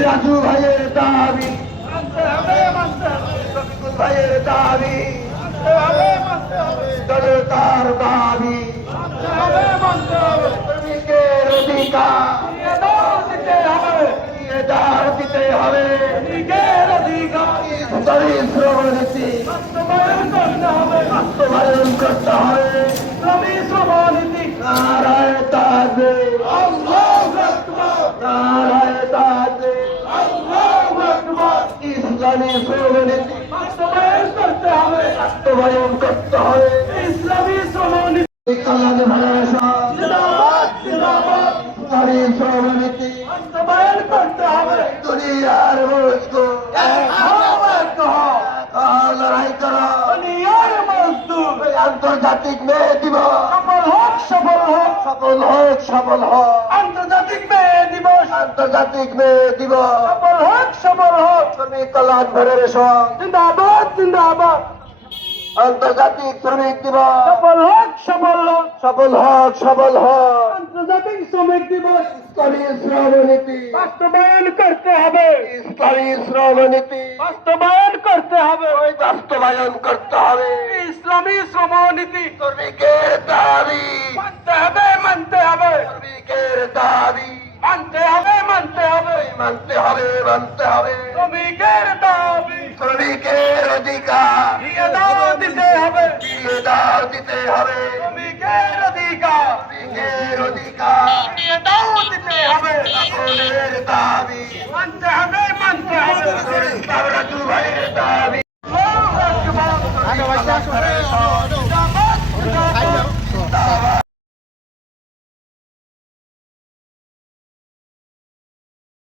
রাজু ভাইয়ের দাবি শফিকুল ভাইয়ের দাবি জনতার দাবি শ্রমিকের অধিকার দিতে হবে শ্রমনীতি বাস্তবায়ন করতে হবে নারায় তাকবীর নারায় তাকবীর ইসলামী শ্রমনীতি বাস্তবায়ন করতে হবে ইসলামী শ্রমনীতি কল্যাণী ভালোবাসা ইসলামী শ্রমনীতি বাস্তবায়ন করতে হবে দুনিয়ার মজদুর লড়াই করা দুনিয়ার মজদুর আন্তর্জাতিক মে দিবস সফল হোক সফল হোক সফল হোক আন্তর্জাতিক মে দিবস সফল হোক শ্রমিক কল্যাণ ফেডারেশন জিন্দাবাদ জিন্দাবাদ আন্তর্জাতিক শ্রমিক দিবস সফল হোক আন্তর্জাতিক শ্রমিক দিবস ইসলামী শ্রমনীতি বাস্তবায়ন করতে হবে ইসলামী শ্রমনীতি শ্রমিকের দাবি মানতে হবে শ্রমিকের দাবি মানতে হবে শ্রমিকের দাবি শ্রমিকের অধিকার দিতে হবে শ্রমিকের অধিকার দিতে হবে সকলের দাবি মানতে হবে রাজু ভাইয়ের দাবি